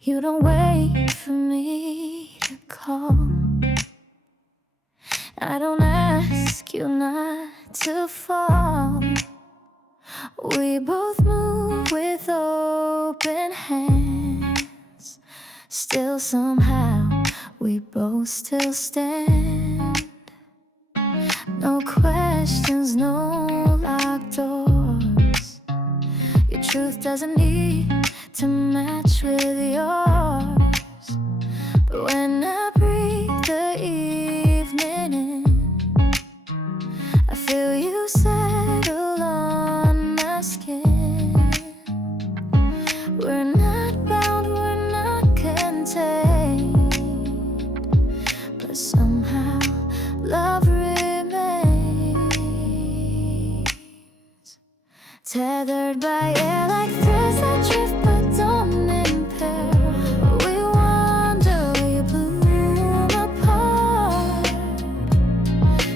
You don't wait for me to call. I don't ask you not to fall. We both move with open hands. Still somehow we both still stand. No questions, no locked doors. Your truth doesn't need to match with yours. But when I breathe the evening in, I feel you settle on my skin. We're not bound, we're not contained, but somehow love remains. Tethered by air like threads that drift but don't impair. We wander, we bloom apart,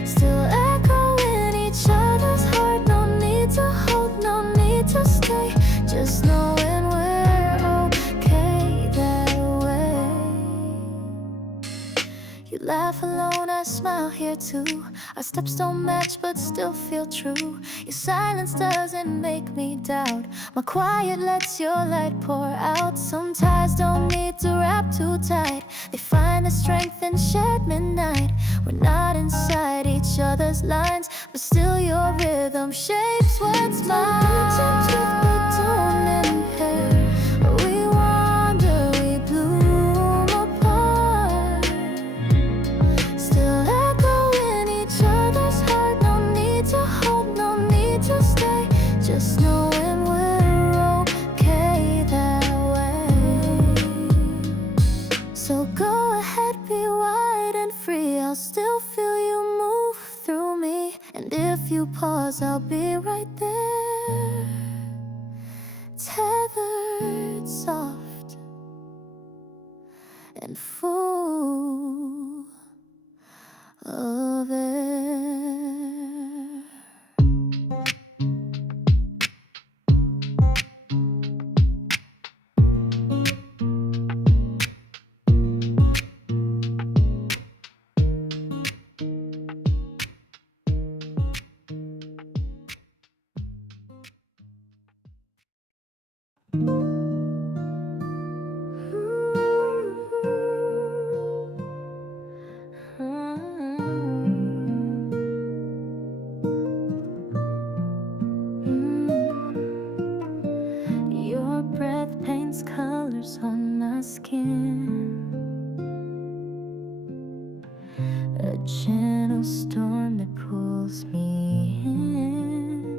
still echoing each other's heart. No need to hold, no need to stay, just knowing we're okay that way. You laugh alone, I smile here too. Our steps don't match but still feel true. Your silence doesn't make me doubt. My quiet lets your light pour out. Some ties don't need to wrap too tight. They find the strength in shared midnight. We're not inside each other's lines, but still your rhythm shapes what's mine. But don't impair. We wander, we bloom apart, still echoing each other's heart. No need to hold, no need to stay, just knowing we're okay that way. So go ahead, be wide and free. I'll still feel you move through me, and if you pause, I'll be right there. Tethered, soft and full of air. Your breath paints colors on my skin, a gentle storm that pulls me in.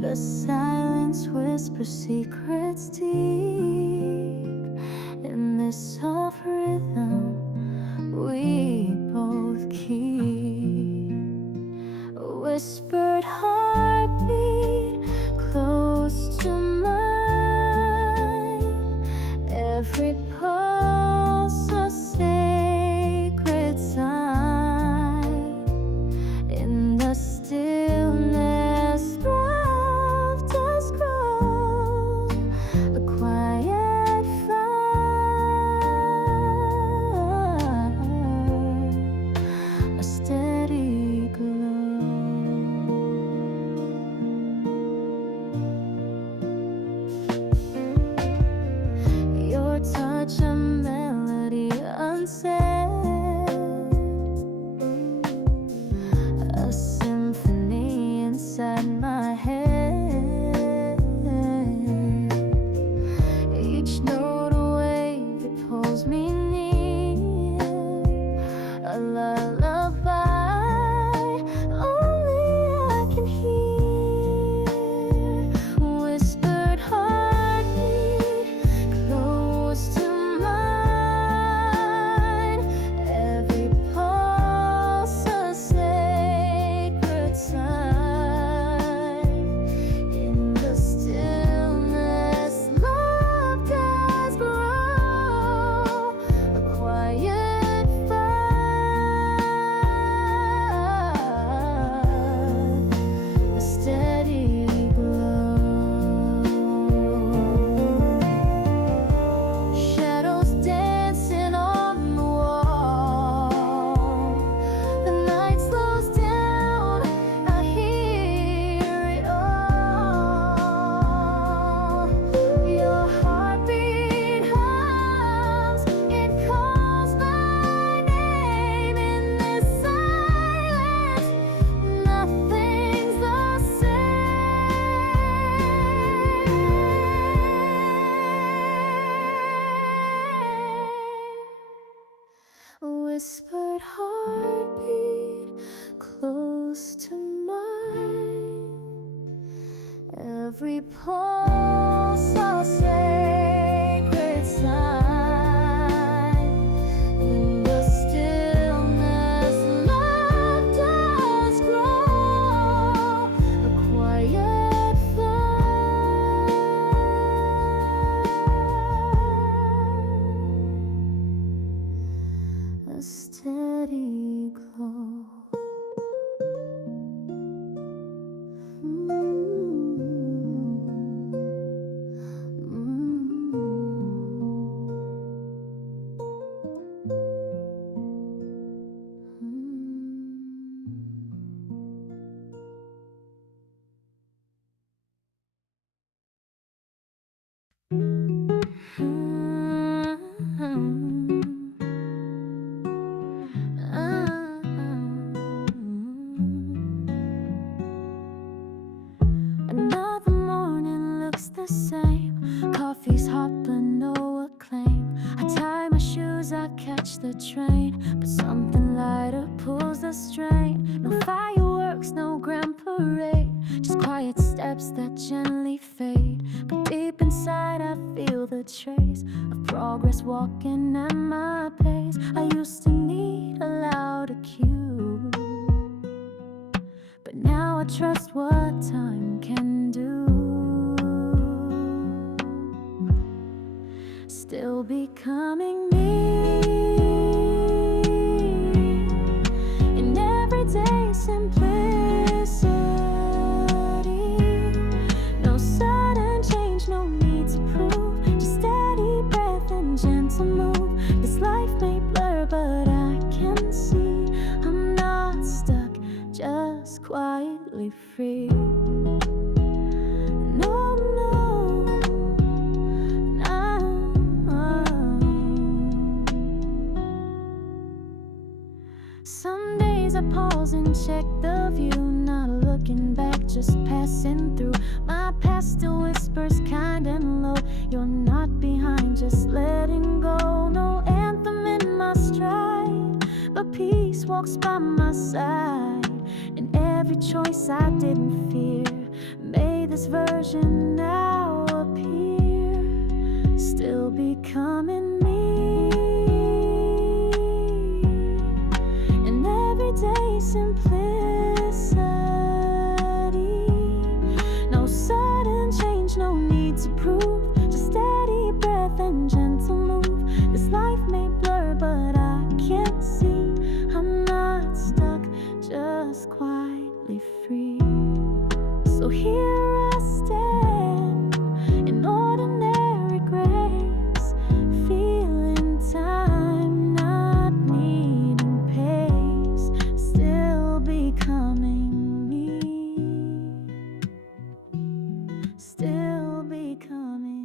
The silence whispers secrets deep in this soft rhythm we both keep. A whispered heartbeat close to mine, every pulse a sacred sign. In the stillness of dusk grow a quiet fire, a steady glow. whispered heartbeat close to mine. Every pulse a sacred sign. In the stillness, love does grow, a quiet fire, a steady glow. Another morning looks the same. Coffee's hot but no acclaim. I tie my shoes, I catch the train, but something lighter pulls the strain. No fireworks, no grand parade, just quiet steps that gently fade. But deep inside I feel the trace of progress walking at my pace. I used to need a louder cue, but now I trust what time can do. Still becoming me in everyday simplicity. No sudden change, no need to prove, just steady breath and gentle move. This life may blur, but I can see I'm not stuck, just quietly free. No, no, no. Some days I pause and check the view, not looking back, just passing through. My past still whispers kind and low. You're not behind, just letting go. No anthem in my stride, but peace walks by my side. In every choice I didn't fear, may this version now appear. Still becoming me in everyday simplicity. No sudden change, no need to prove, just steady breath and gentle move. This life may blur, but I can see I'm not stuck, just quietly free. So here I stand in ordinary grace, feeling time, not needing pace. Still becoming me, still becoming.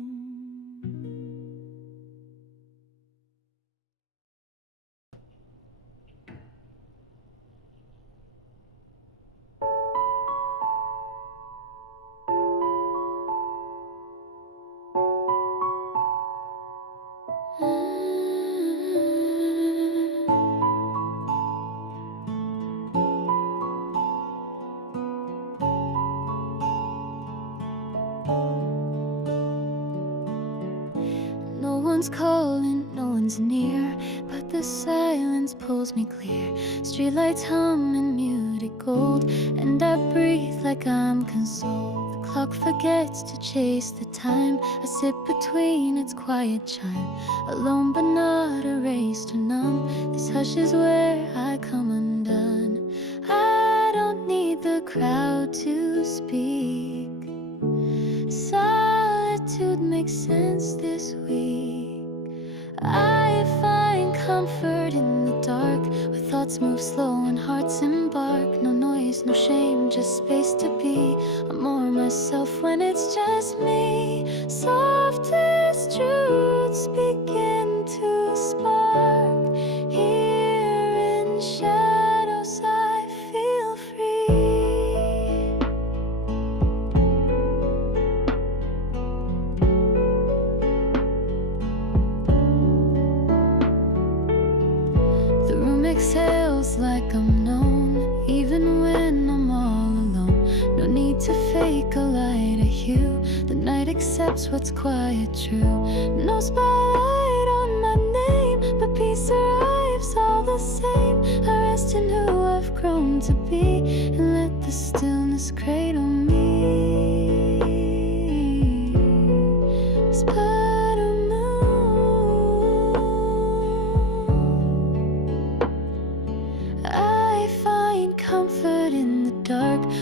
No one's calling, no one's near, but the silence pulls me clear. Streetlights hum in muted gold, and I breathe like I'm consoled. The clock forgets to chase the time. I sit between its quiet chime, alone but not erased or numb. This hush is where I come undone. I don't need the crowd to speak. Solitude makes sense this week. I find comfort in the dark, where thoughts move slow and hearts embark. No noise, no shame, just space to be. I'm more myself when it's just me. Softest truths begin to spark. Here in shadows I feel free. The room exhales like I'm known, even when I'm all alone. No need to fake a lighter hue. The night accepts what's quiet true. No spotlight on my name, but peace arrives all the same. I rest in who I've grown to be, and let the stillness cradle me.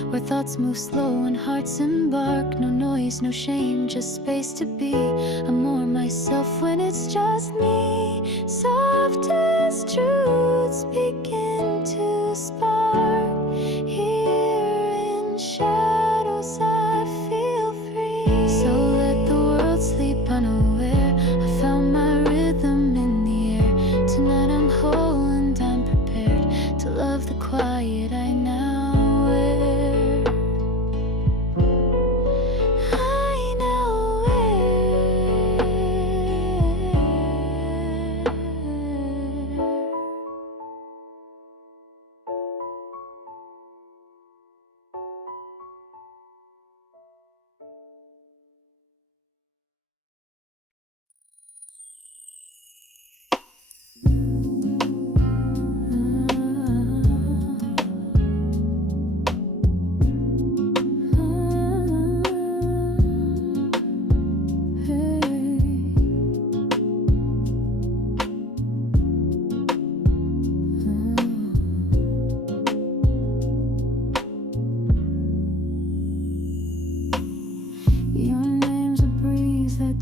Where thoughts move slow and hearts embark. No noise, no shame, just space to be. I'm more myself when it's just me. Softest truths begin to spark. Here in shadows I feel free. So let the world sleep unaware. I found my rhythm in the air. Tonight I'm whole and I'm prepared to love the quiet I now.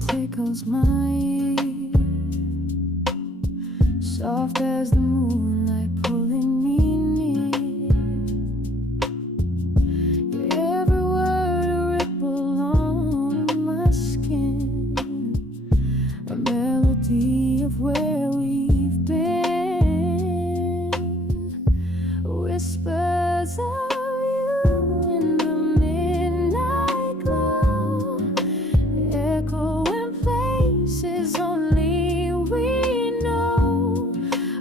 Tickles my ear, soft as the moonlight pulling me near. Your every word a ripple on my skin, a melody of where we've been. Whispers of you in the midnight glow, echo is only we know.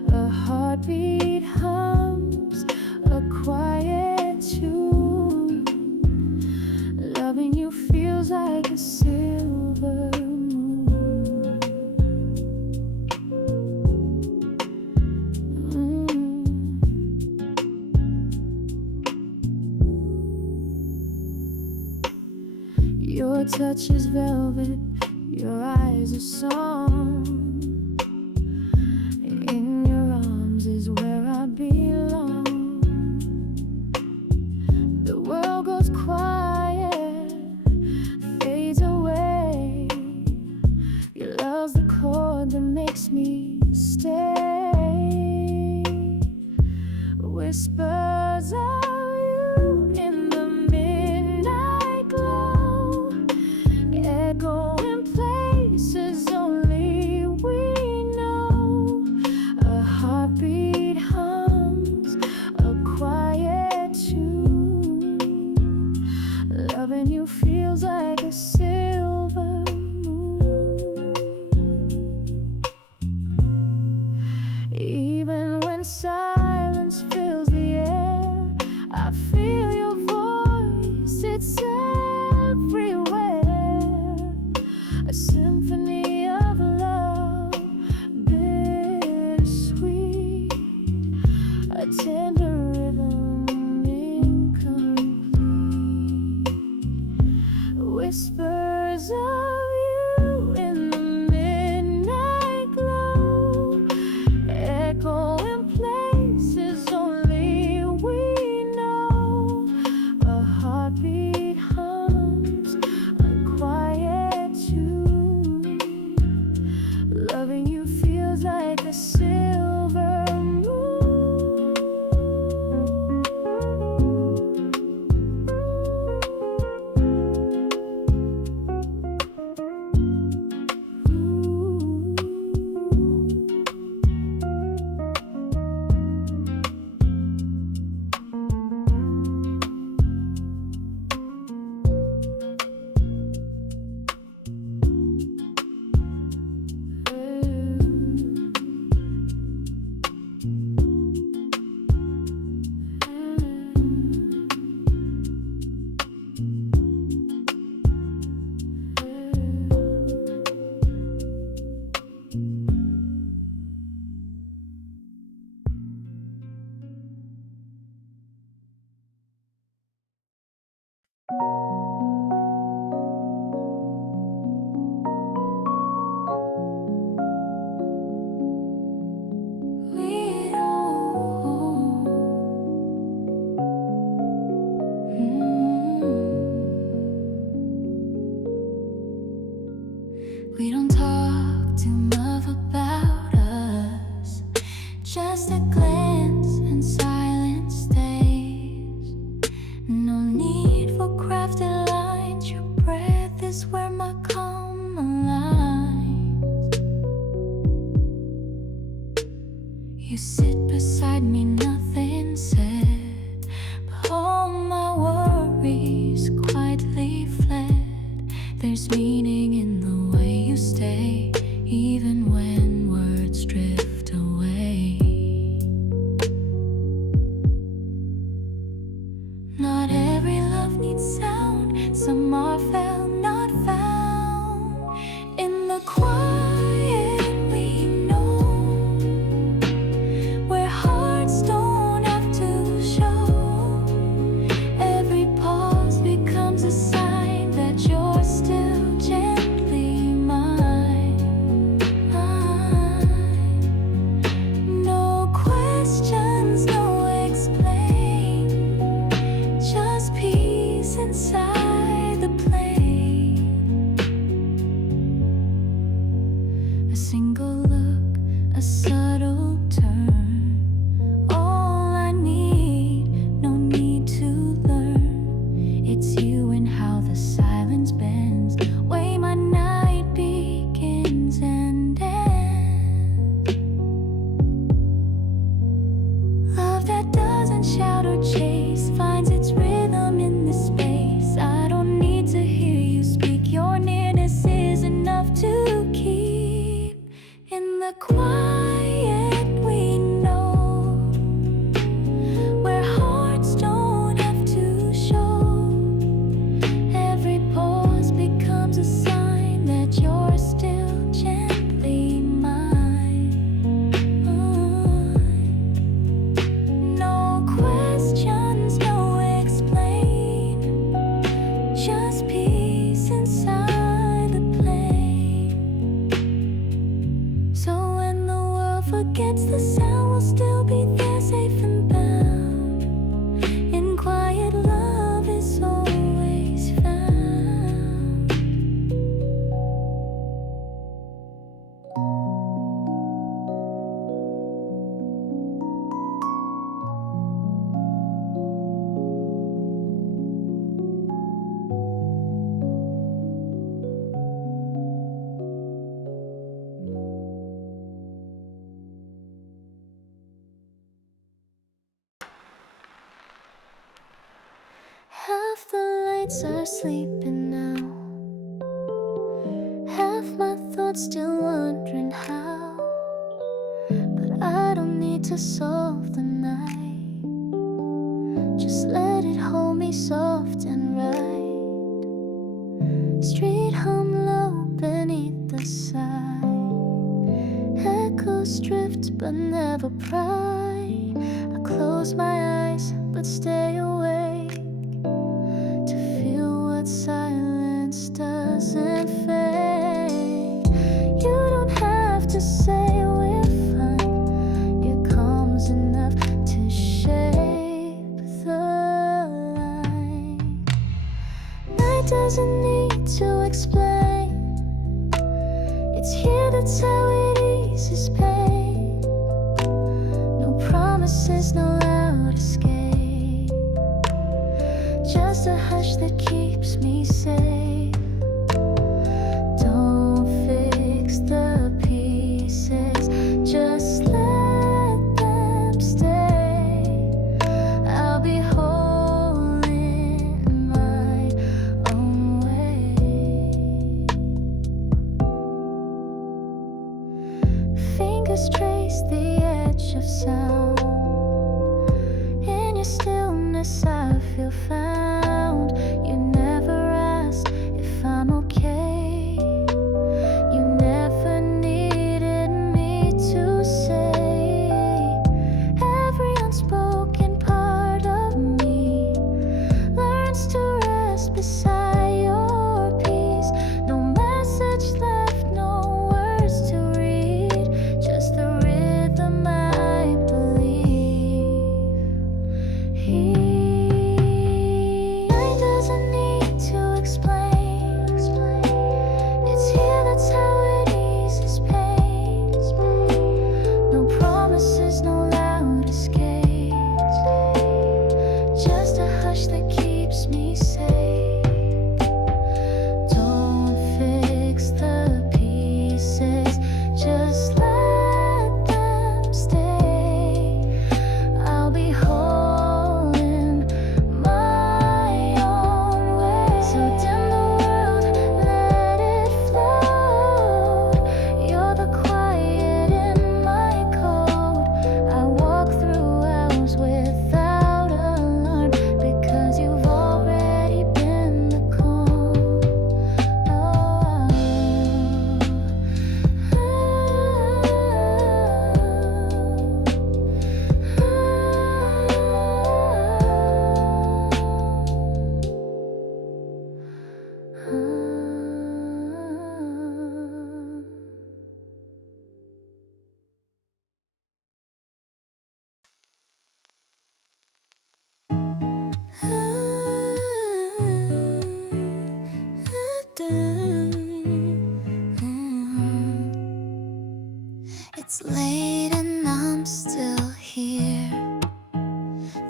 A heartbeat hums a quiet tune. Loving you feels like a silver moon. Your touch is velvet, your eyes are song. In your arms is where I belong. The world goes quiet, fades away. Your love's the chord that makes me stay. Whispers of you in the midnight glow, echo in places only we know. A heartbeat hums a quiet tune. Loving you feels like a silver moon. Even when silence fills the air, I feel your voice, it's everywhere. A symphony of love, bittersweet, a tender rhythm incomplete. Whispers of you in the midnight glow, echo in places only we know. A heartbeat hums a quiet tune. We don't talk too much about us, just a glance and silence stays. No need for crafted lines, your breath is where my calm aligns. You sit beside me, nothing said, but all my worries quietly fled. There's meaning in the way you stay, even when words drift away. Not every love needs sound, some are felt, not found. In the quiet we know, where hearts don't have to show. Every pause becomes a sign that you're still gently mine. No questions, no explain, just peace inside the plane. A single look, a subtle turn, all I need, no need to learn. It's you and how the silence bends, way my night begins and ends. Love that doesn't shout or chase finds its rhythm in this space. I don't need to hear you speak, your nearness is enough to keep. In the quiet we know, where hearts don't have to show. Every pause becomes a sign that you're still gently mine. No questions, no explain, just peace inside the plane. So when the world forgets the sound, we'll still be there, safe and bound. In quiet, love is always found. Half the lights are sleeping now, half my thoughts still wondering how. But I don't need to solve the night, just let it hold me soft and right. Street hum low beneath the side, echoes drift but never pry. I close my eyes but stay awake to feel what silence doesn't fade. You don't have to say we're fine, your calm's enough to shape the line. Night doesn't need to explain, it's here, that's how it eases pain. No promises, no loud escape, just a hush that keeps me safe. Don't fix the pieces, just let them stay. I'll be whole in my own way. Fingers trace the edge of sound, in your stillness I feel found. You never asked if I'm okay, you never needed me to say. Every unspoken part of me learns to rest beside your peace. No message left, no words to read, just the rhythm I believe. Night doesn't need It's late and I'm still here.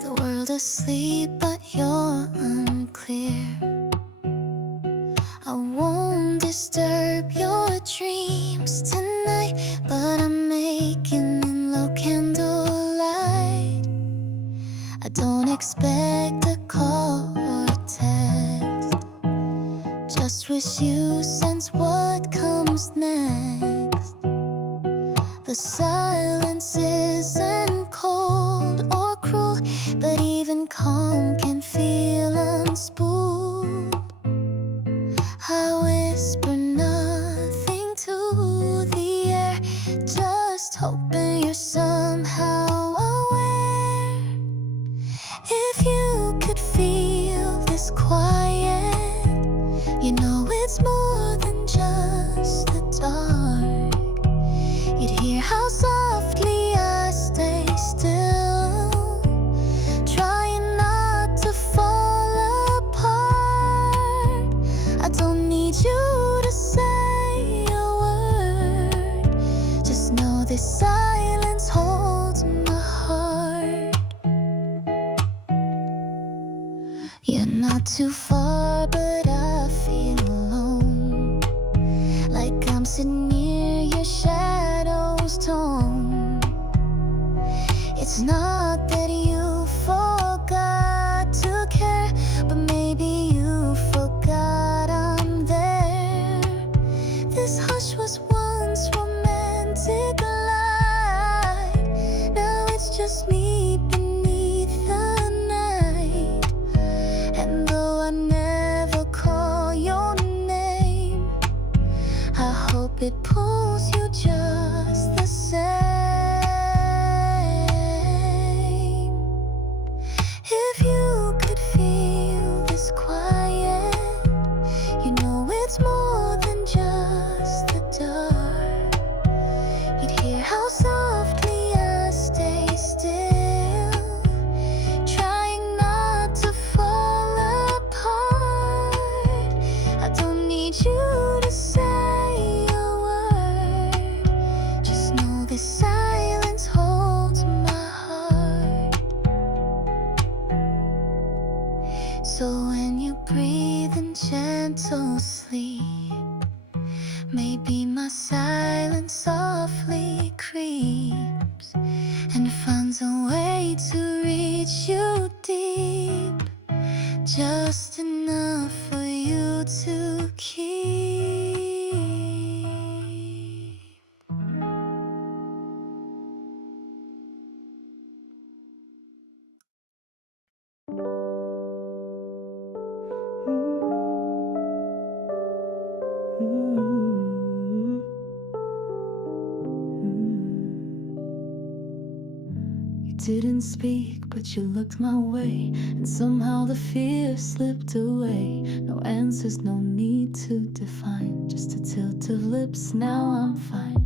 The world asleep, but you're unclear. I won't disturb your dreams tonight, but I'm making in low candlelight. I don't expect a call or a text, just wish you sense what comes next. The silence isn't cold or cruel, but even calm can feel unspooled. I whisper nothing to the air, just hoping you're somehow aware. If you could feel this quiet, you know it's more than just the dark. You'd hear how softly I stay still, trying not to fall apart. I don't need you to say a word, just know this silence holds my heart. You're not too far, but I feel alone, like I'm sitting near your shadow's tone. It's not that you forgot to care, but maybe you forgot I'm there. This hush was once romantic light, now it's just me beneath the night. And though I never call your name, I hope it pulls you just the same. If you could feel this quiet, you know it's more than just the dark. You'd hear how softly I stay still, trying not to fall apart. I don't need you to say a word, just know this silence holds my heart. So when you breathe in gentle sleep, maybe my silence softly creeps and finds a way to reach you deep, just enough for you to keep. You didn't speak, but you looked my way, and somehow the fear slipped away. No answers, no need to define, just a tilt of lips, now I'm fine.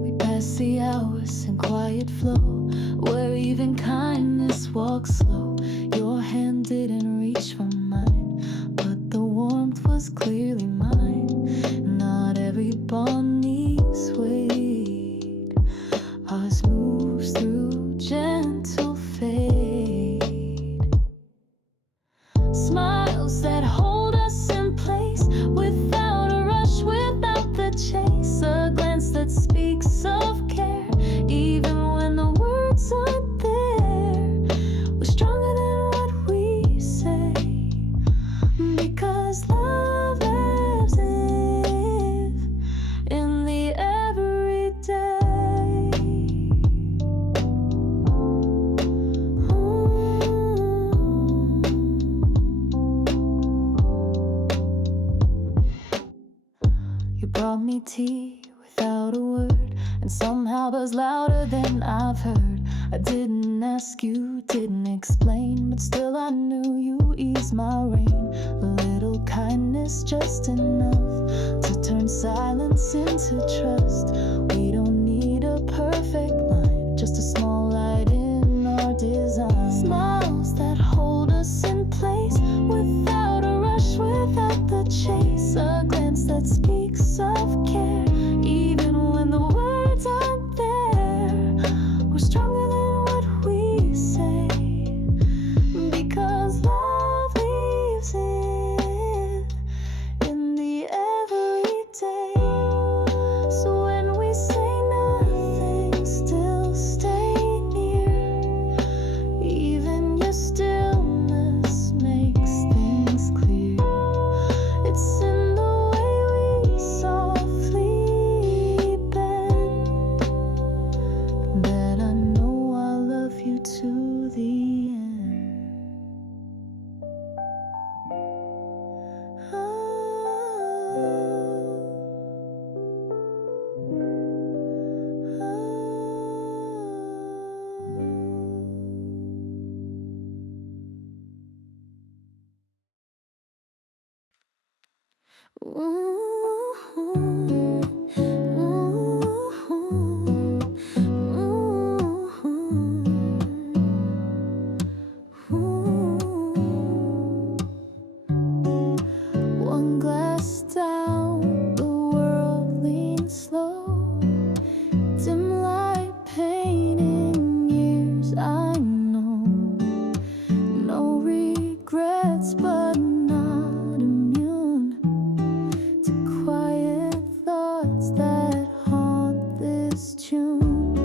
We passed the hours in quiet flow, where even kindness walks slow. Your hand didn't reach for mine, but the warmth was clearly mine. Not every bond needs weight, ours moves through gentle fade. Smiles that hold us in place, without a rush, without the chase. A glance that speaks of care, even when the words aren't there. We're stronger than what we say, because love lives in the everyday. You brought me tea without a word, and somehow buzzed louder than I've heard. I didn't ask, you didn't explain, but still I knew you eased my rain. A little kindness, just enough to turn silence into trust. We don't need a perfect line, just a small light in our design. Smiles that hold us in place, without a rush, without the chase. A glance that speaks of care, even when the words aren't there. One glass down, the world leans slow. Dim light painting years I know. No regrets, but not immune to quiet thoughts that haunt this tune.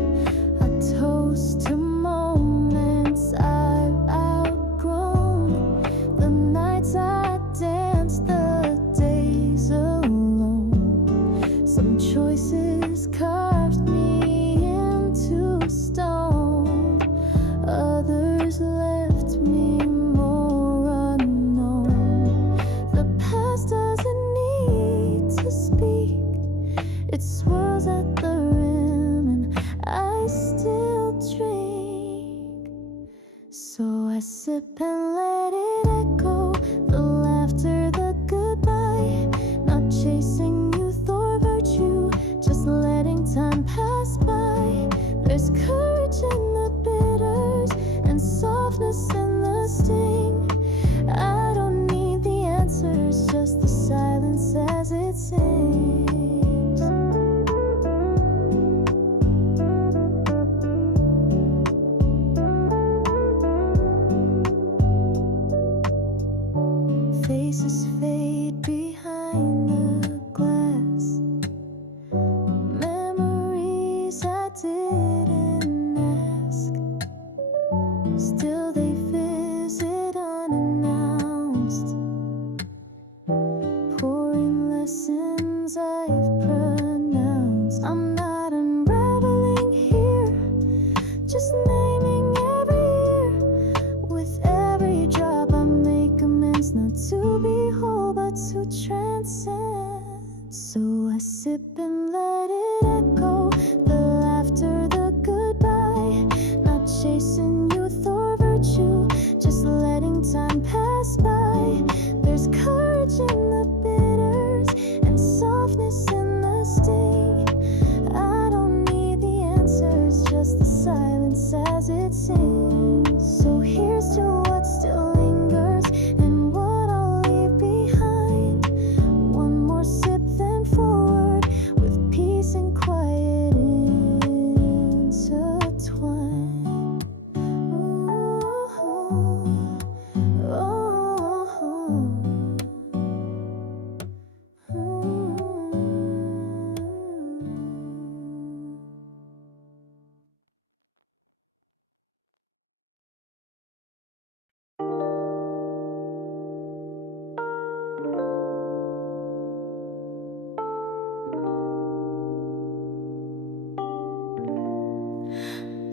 I toast to moments I've outgrown, the nights I danced, the days alone. Some choices carved me into stone, others left me more unknown. The past doesn't need to speak, it swirls at the rim and I still drink. So I sip and let it echo, the laughter, the goodbye. Not chasing youth or virtue, just letting time pass by. There's courage in the bitters and softness in the sting. I don't need the answers, just the silence as it sings. Faces fade behind the glass, memories I didn't ask, still they visit unannounced, pouring lessons I've pronounced. I'm not unraveling here, just naming every year. With every drop I make amends, not to be whole but to transcend. So I sip and let it echo, the laughter, the goodbye. Not chasing youth or virtue, just letting time pass by. There's courage in the bitters and softness in the sting. I don't need the answers, just the silence as it sings. So here's to what still lingers and what I'll leave behind. One more sip, then forward with peace and quiet intertwined. Ooh,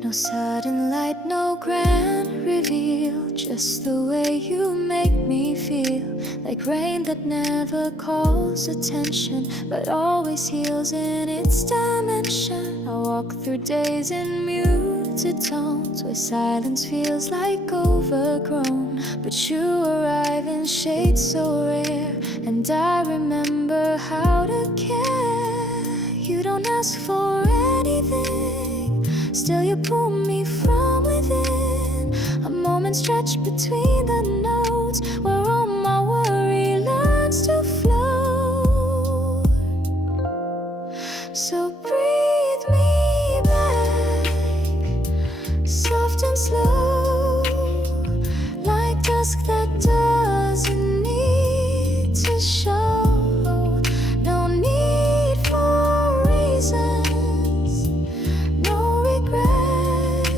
No sudden light, no grand reveal, just the way you make me feel. Like rain that never calls attention, but always heals in its dimension. I walk through days in muted tones, where silence feels like overgrown. But you arrive in shades so rare, and I remember how to care. You don't ask for anything, still you pull me from within. A moment stretched between the notes, where all my worry learns to flow. So breathe me back, soft and slow, like dusk that doesn't need to show. No need for reasons, no regret,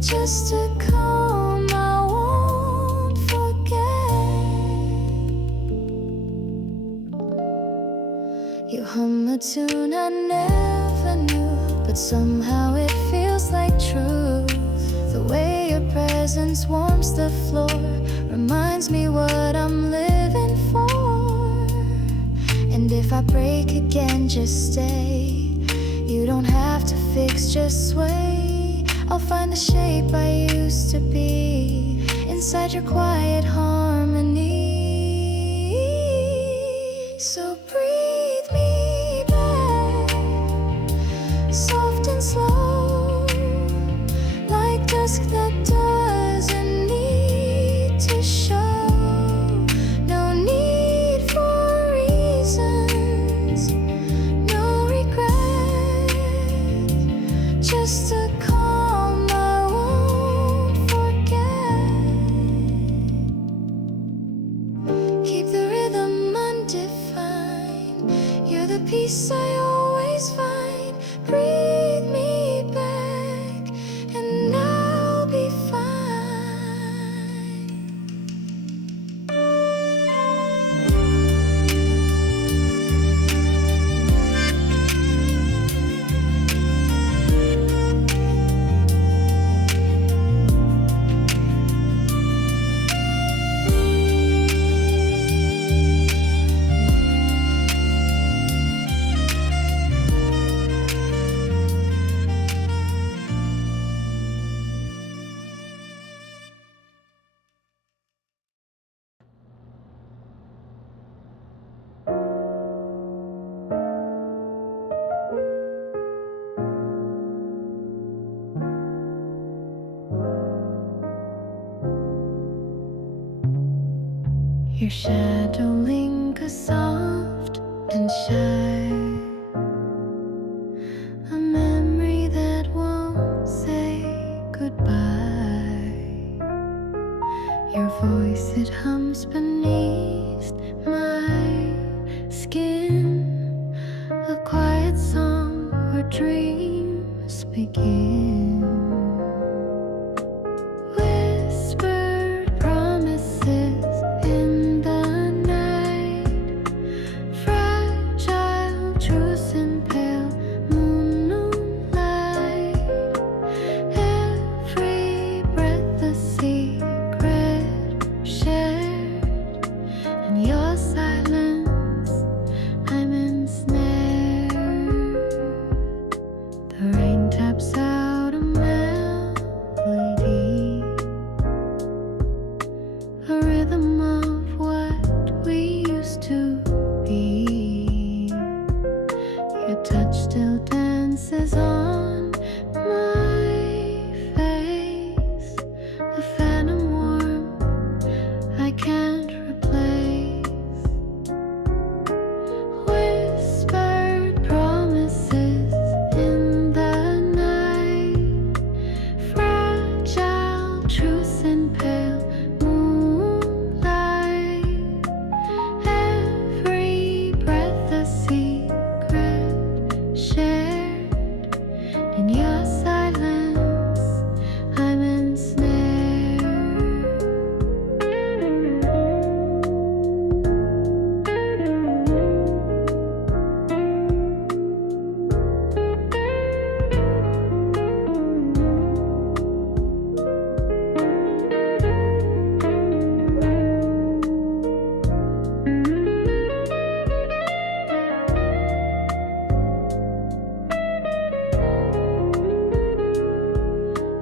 just to come I won't forget. You hum a tune I never knew, but somehow it feels like truth. The way your presence warms the floor reminds me what I'm living for. And if I break again, just stay. You don't have to fix, just sway. I'll find the shape I used to be inside your quiet harmony. Your shadow lingers soft and shy, a memory that won't say goodbye. Your voice, it hums beneath my skin, a quiet song where dreams begin. Whispered promises in the night, fragile truths in pale moonlight. Every breath a secret shared, in your silence I'm ensnared. The rain taps out a melody, a rhythm of what we used to be. Your touch still dances on my face, a phantom warmth I can't replace. Whispered promises in the night, fragile truths in pale moonlight. Every breath a secret shared, in your silence I'm ensnared.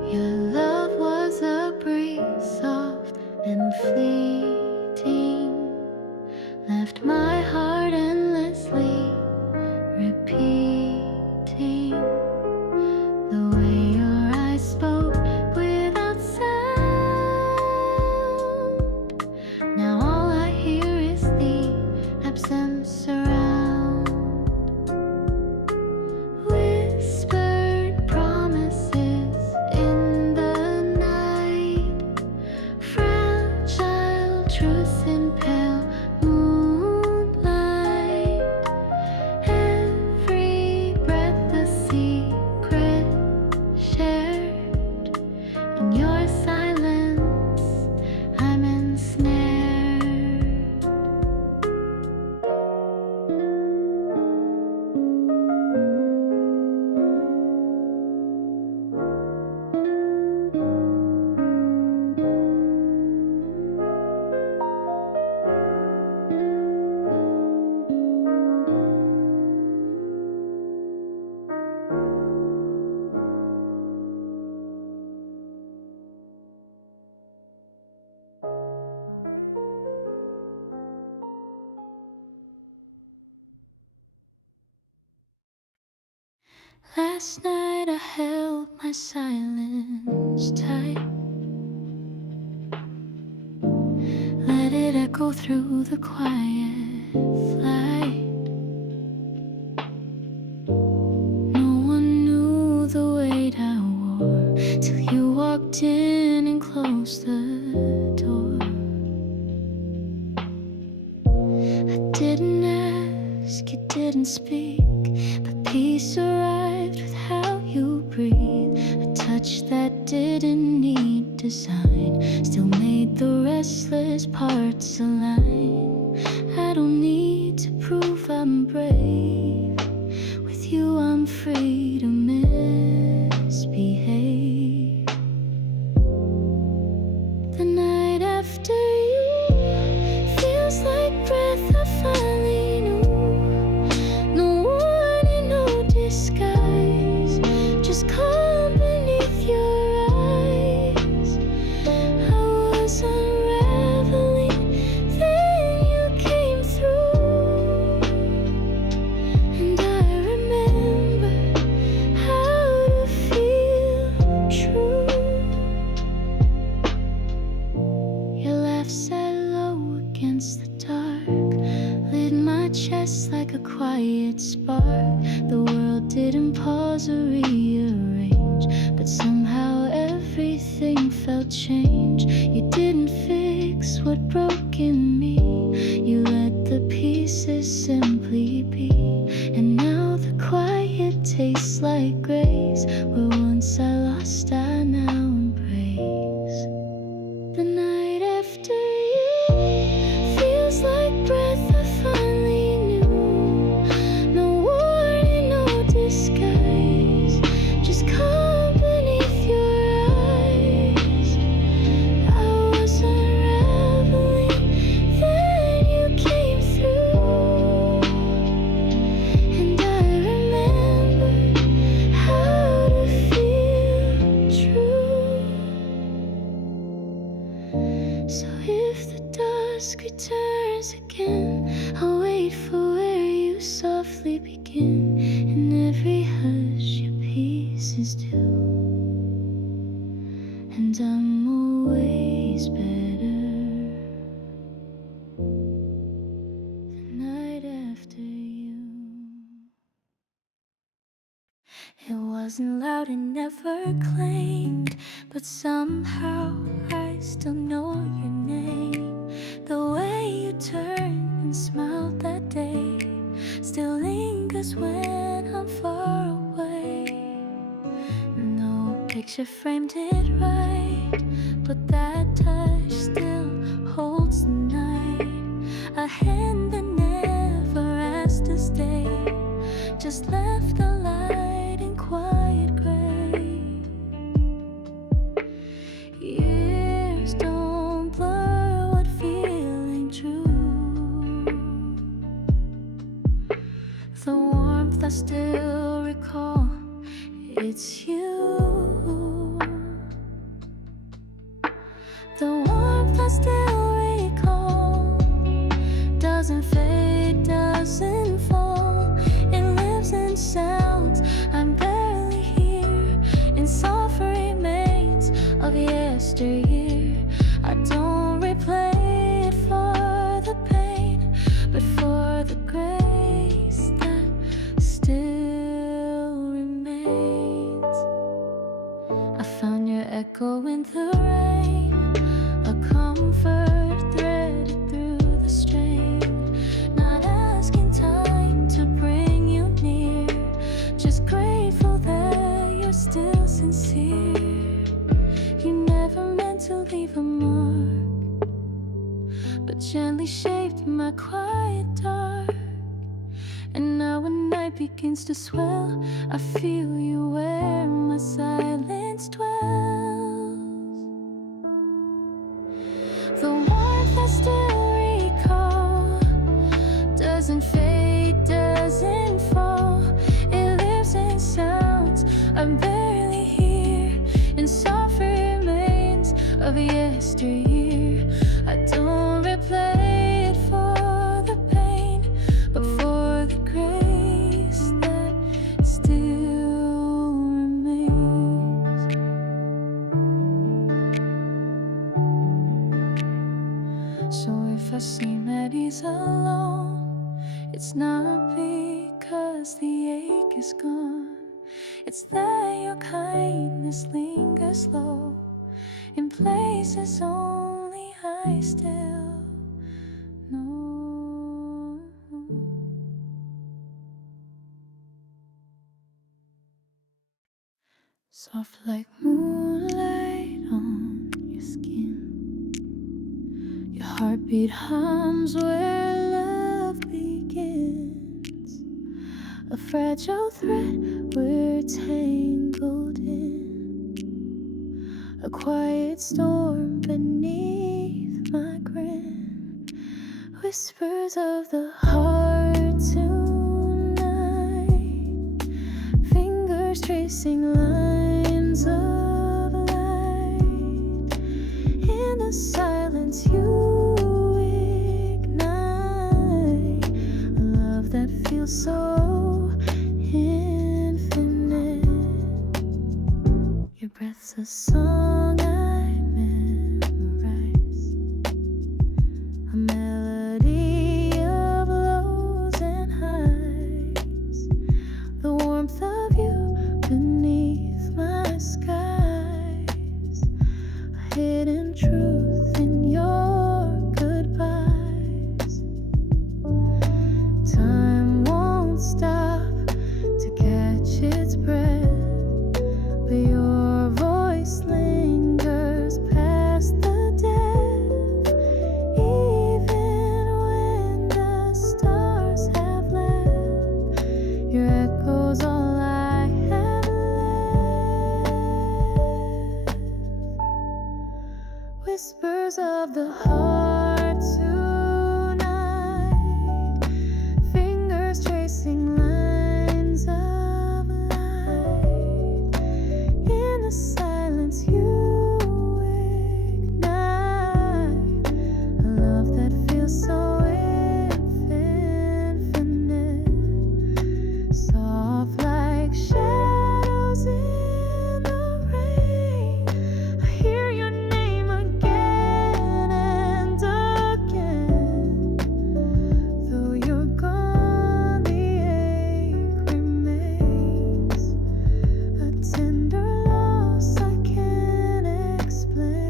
Your love was a breeze, soft and fleeting, left my heart endlessly repeating. The way your eyes spoke without sound, now all I hear is the absence around. Whispered promises in the night, fragile truths in pale moonlight. Every breath a secret shared, in your silence I'm ensnared. Last night I held my silence tight, let it echo through the quiet flight. No one knew the weight I wore till you walked in and closed the door. I didn't ask, you didn't speak, but peace arrived with how you breathe. A touch that didn't need design still made the restless parts align. I don't need to prove I'm brave. With you I'm free to misbehave. The night after you feels like breath I finally knew. No warning, no disguise, just calm beneath your eyes. I was unraveling, then you came through. And I remember didn't pause or rearrange, but somehow everything felt change. You didn't fix what broke in me, you let the pieces simply be. And now the quiet tastes like grace, where once I lost I now embrace. The night after you feels like breath I finally knew. No warning, no disguise, just calm beneath your eyes. I was unraveling, then you came through, and I remembered how to feel true. So if the dusk returns again, I'll wait for where you softly begin. In every hush your peace is due, and I'm always better the night after you. It wasn't loud and never claimed, but somehow I still know your name. The way you turned and smiled that day still lingers when I'm far away. No picture framed it right, but that touch still holds the night. A hand that never asked to stay, just left the light in quiet gray. Years don't blur what feeling true. The warmth I still recall, it's you. The warmth I still recall doesn't fade, doesn't fall. It lives in sounds I'm barely here, in soft remains of yesteryear. I don't replay it for the pain, but for the grace that still remains. I found your echo in the rain, a comfort threaded through the strain. Not asking time to bring you near, just grateful that you're still sincere. You never meant to leave a mark, but gently shaped my quiet dark. And now when night begins to swell, I feel you where my silence dwells. The warmth I still recall doesn't fade, doesn't fall. It lives in sounds I'm barely here, in soft remains of yesteryear. I don't replay it for the pain, but for the grace that still remains. So if I seem at ease alone, it's not because the ache is gone, it's that your kindness lingers low in places only I still know. Soft like moonlight on your skin, your heartbeat hums where love begins. A fragile thread we're tangled in, a quiet storm beneath my grin. Whispers of the heart tonight, fingers tracing lines of light. In the silence you ignite a love that feels so infinite. Your breath's a song I memorize, a melody of lows and highs. The warmth warmth of you beneath my skies, a hidden truth in your goodbyes. Time won't stop to catch its breath, but your voice lingers past the death. Even when the stars have left, your echo's all I have left. Whispers of the heart tonight, fingers tracing lines of light. In the silence you ignite a love that feels so infinite, soft like shadows in the rain. I hear your name again and again. Though you're gone, the ache remains, a tender loss I can't explain.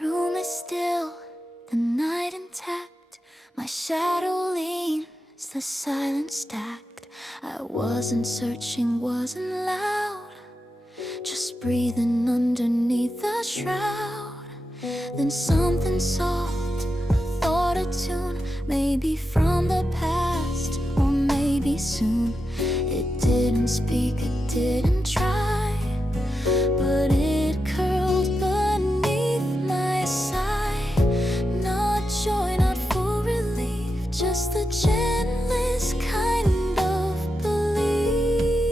The room is still, the night intact. My shadow leans, the silence stacked. I wasn't searching, wasn't loud, just breathing underneath the shroud. Then something soft, a thought, a tune, maybe from the past, or maybe soon. It didn't speak, it didn't try, but it curled beneath my sigh. Not joy, not full relief, just the gentlest kind of belief.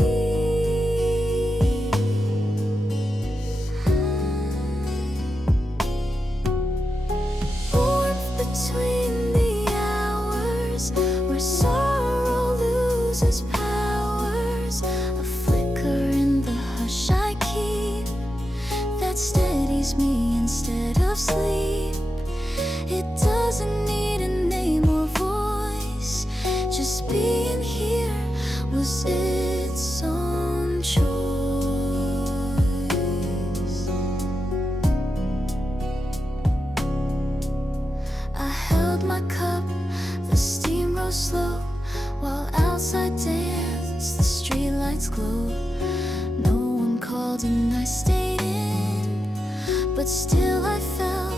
Warmth between the hours, where sorrow loses powers, a flicker in the hush I keep that steadies me instead of sleep. It doesn't need a name or voice, just being here was its own choice. I held my cup, the steam rose slow, while outside danced the streetlights glow. No one called and I stayed in, but still I felt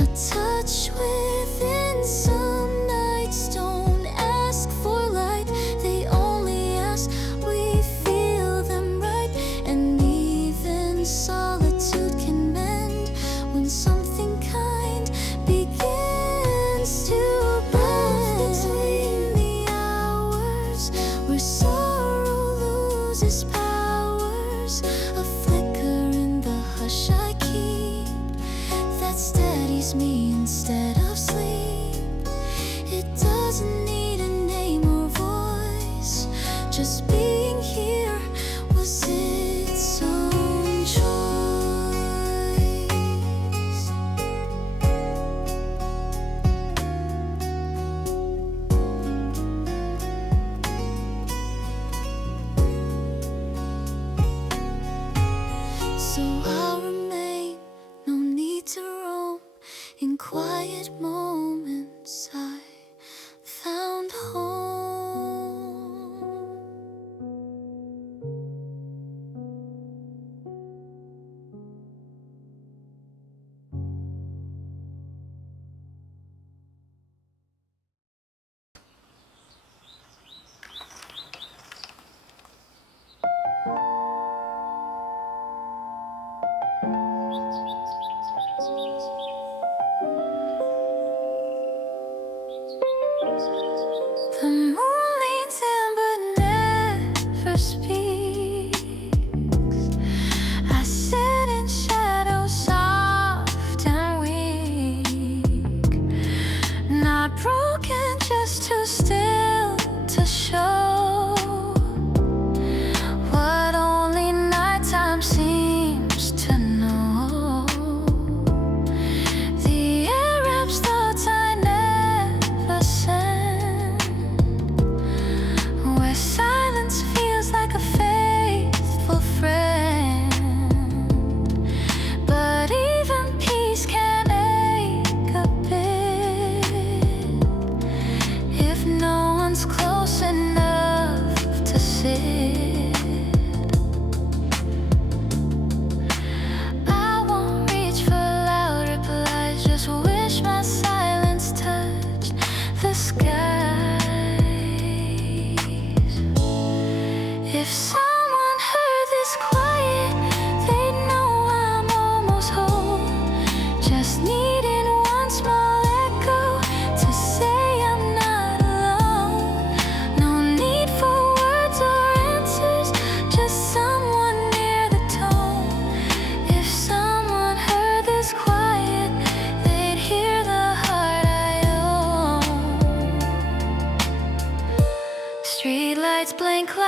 a touch within. Some nights don't ask for light, they only ask we feel them right. And even solitude can mend when something kind begins to blend. Between the hours, where sorrow loses powers, a flicker in the hush I keep that steadies me instead of sleep. It doesn't need a name or voice, just being here was its own choice. So I'll remain, no need to roam. In quiet moments I found home.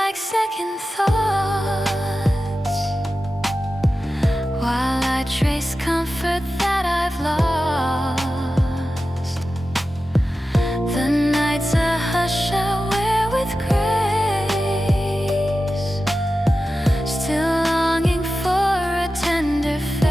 like second thoughts while I trace comfort that I've lost. The night's a hush I wear with grace, still longing for a tender face.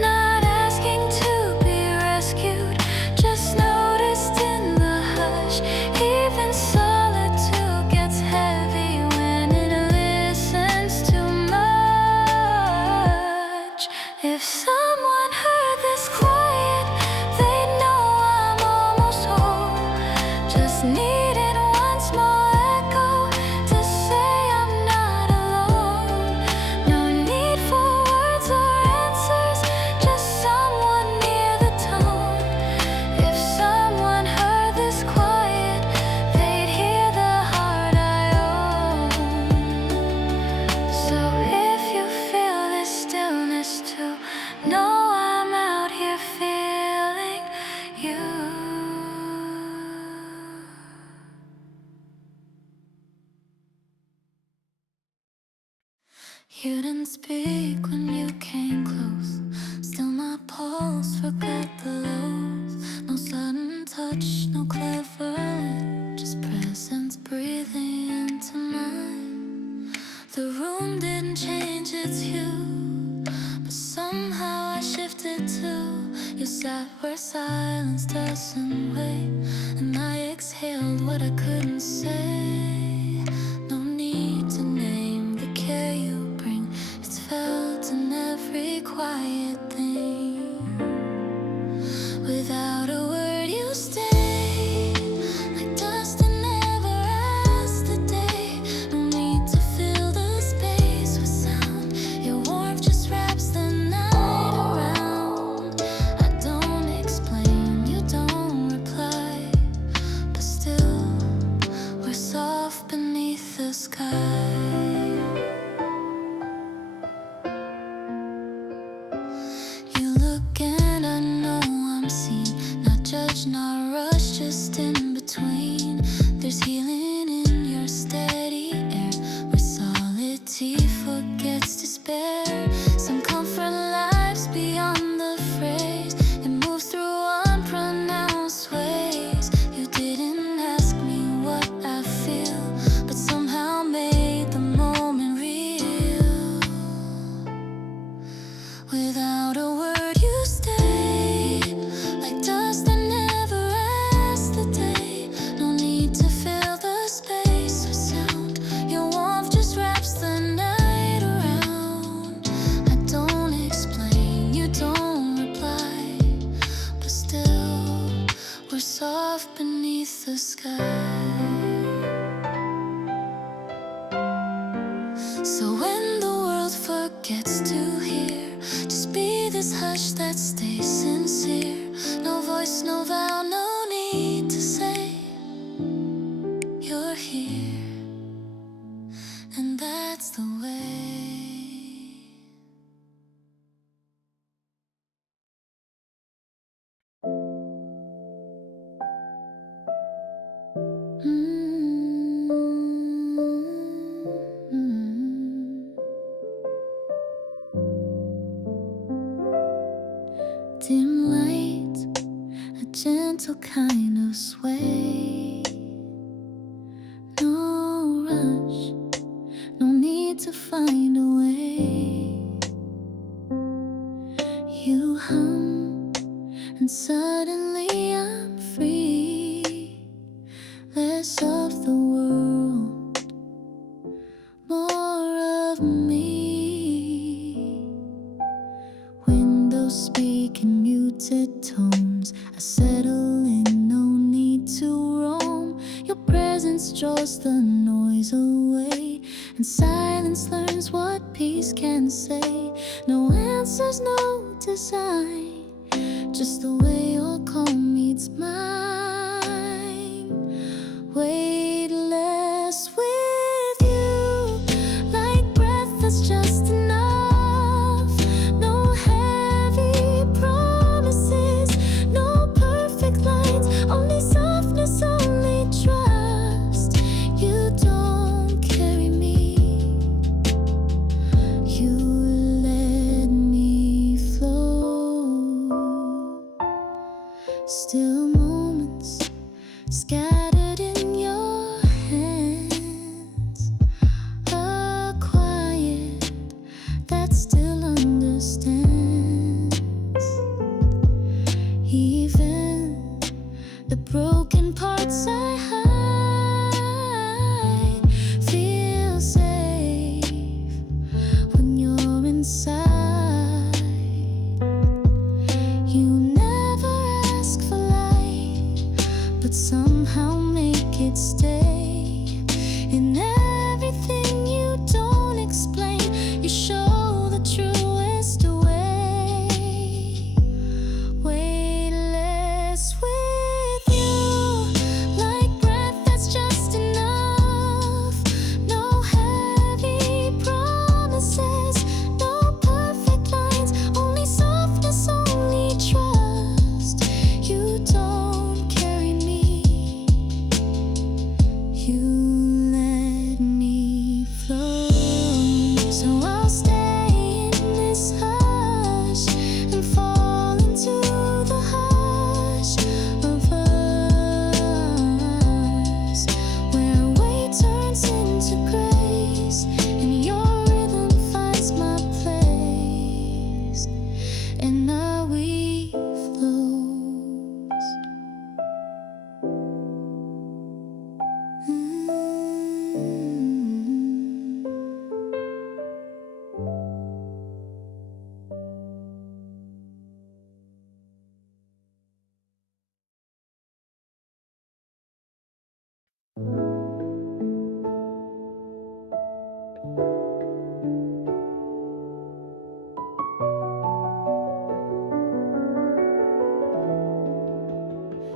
Not asking to be rescued, just noticed in the hush. Even solitude gets heavy when it listens too much. If someone heard this quiet, they'd know I'm almost whole. Just needed one small echo to say I'm not alone. No need for words or answers, just someone near the tone. If someone heard this quiet, they'd hear the heart I own. So if you feel this stillness too, know I'm out here feeling you. You didn't speak when you came close. Still my pulse forgot the lows. No sudden touch, no clever lift, just presence breathing into mine. The room didn't change its hue, but somehow I shifted too. You sat where silence doesn't wait, and I exhaled what I couldn't say. No need to name the care you bring, it's felt in every quiet thing. Without a word you stay, like dust and never asked the day. No need to fill the space with sound, your warmth just wraps the night around. I don't explain, you don't reply, but still we're soft beneath the sky. You look and I know I'm seen, not judged, not rushed, just in between. There's healing in your steady air, where solitude forgets despair. Some comfort lives beyond the phrase, it moves through unpronounced ways. You didn't ask me what I feel, but somehow made the moment real. Without a word you stay, like dust that never asked the day. No need to fill the space with sound, your warmth just wraps the night around. I don't explain, you don't reply, but still we're soft beneath the sky. So when the world forgets to hear, just be this hush that stays sincere. No voice, no vow, no need to say you're here, and that's the way. Dim light, a gentle kind of sway. No rush, no need to find a way. You hum, and suddenly I'm free. Less of the world, more of me. Windows speak in muted tones, I settle in, no need to roam. Your presence draws the noise away, and silence learns what peace can say. No answers, no design, just the way your calm meets mine. Weightless with you, like breath that's just enough. No heavy promises, no perfect lines, only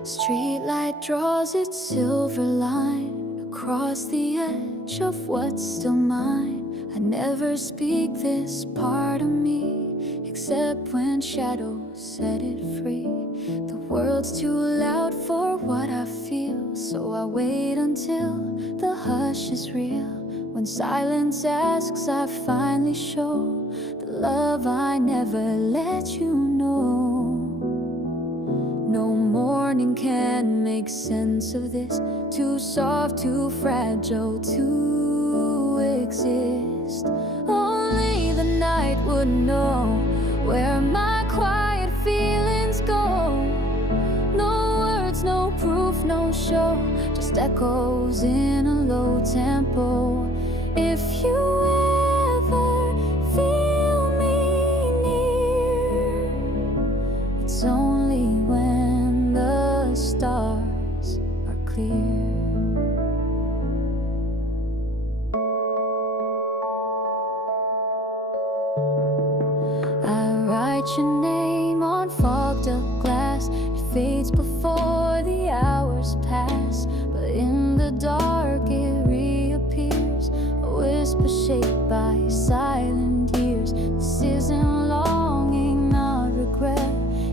Streetlight draws its silver line across the edge of what's still mine. I never speak this part of me except when shadows set it free. The world's too loud for what I feel, so I wait until the hush is real. When silence asks, I finally show the love I never let you know. No morning can make sense of this. Too soft, too fragile to exist. Only the night would know where my quiet feelings go. No words, no proof, no show, just echoes in a low tempo. If you ever feel me near, it's only when the stars are clear. I write your name on fogged up glass. It fades before the hours pass, but in the dark it reappears, a whisper shaped by silent years. This isn't longing, not regret,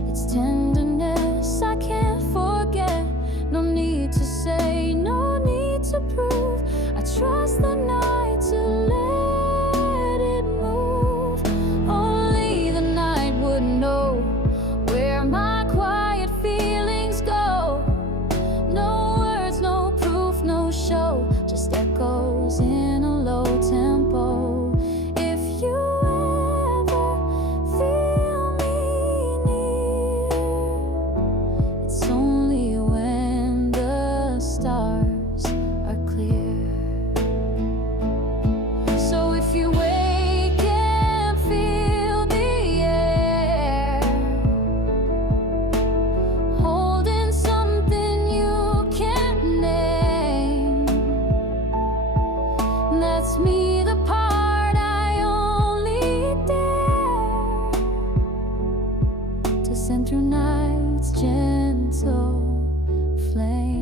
it's tenderness I can't forget. No need to say, no need to prove, I trust the night to let it move. Only the night would know where my quiet feelings go. No words, no proof, no show, just echoes in a low tempo. If you ever feel me near, it's only when the stars are clear. So if you wake and feel the air holding something you can't name, that's me, the part I only dare to send through night's gentle flame.